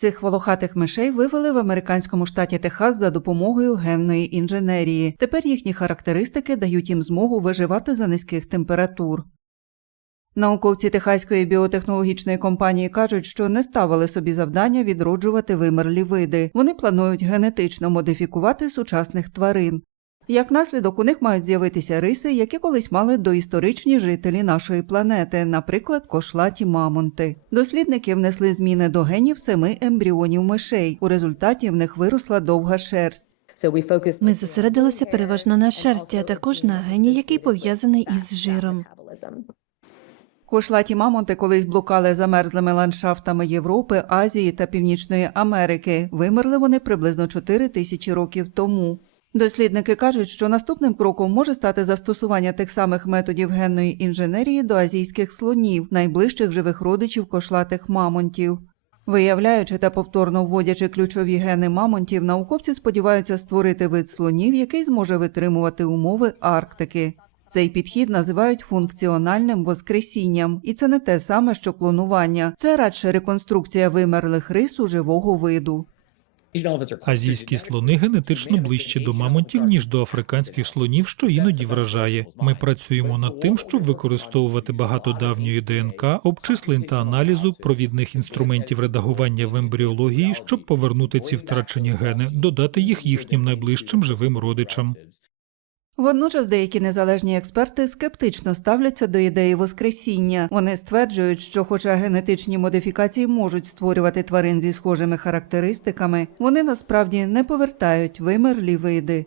Цих волохатих мишей вивели в американському штаті Техас за допомогою генної інженерії. Тепер їхні характеристики дають їм змогу виживати за низьких температур. Науковці Техаської біотехнологічної компанії кажуть, що не ставили собі завдання відроджувати вимерлі види. Вони планують генетично модифікувати сучасних тварин. Як наслідок, у них мають з'явитися риси, які колись мали доісторичні жителі нашої планети, наприклад, кошлаті мамонти. Дослідники внесли зміни до генів семи ембріонів мишей. У результаті в них виросла довга шерсть. Ми зосередилися переважно на шерсті, а також на гені, який пов'язаний із жиром. Кошлаті мамонти колись блукали замерзлими ландшафтами Європи, Азії та Північної Америки. Вимерли вони приблизно 4 тисячі років тому. Дослідники кажуть, що наступним кроком може стати застосування тих самих методів генної інженерії до азійських слонів, найближчих живих родичів кошлатих мамонтів. Виявляючи та повторно вводячи ключові гени мамонтів, науковці сподіваються створити вид слонів, який зможе витримувати умови Арктики. Цей підхід називають функціональним воскресінням, і це не те саме, що клонування. Це радше реконструкція вимерлих рис у живого виду. Азійські слони генетично ближче до мамонтів, ніж до африканських слонів, що іноді вражає. Ми працюємо над тим, щоб використовувати багато давньої ДНК, обчислень та аналізу провідних інструментів редагування в ембріології, щоб повернути ці втрачені гени, додати їх їхнім найближчим живим родичам. Водночас деякі незалежні експерти скептично ставляться до ідеї воскресіння. Вони стверджують, що, хоча генетичні модифікації можуть створювати тварин зі схожими характеристиками, вони насправді не повертають вимерлі види.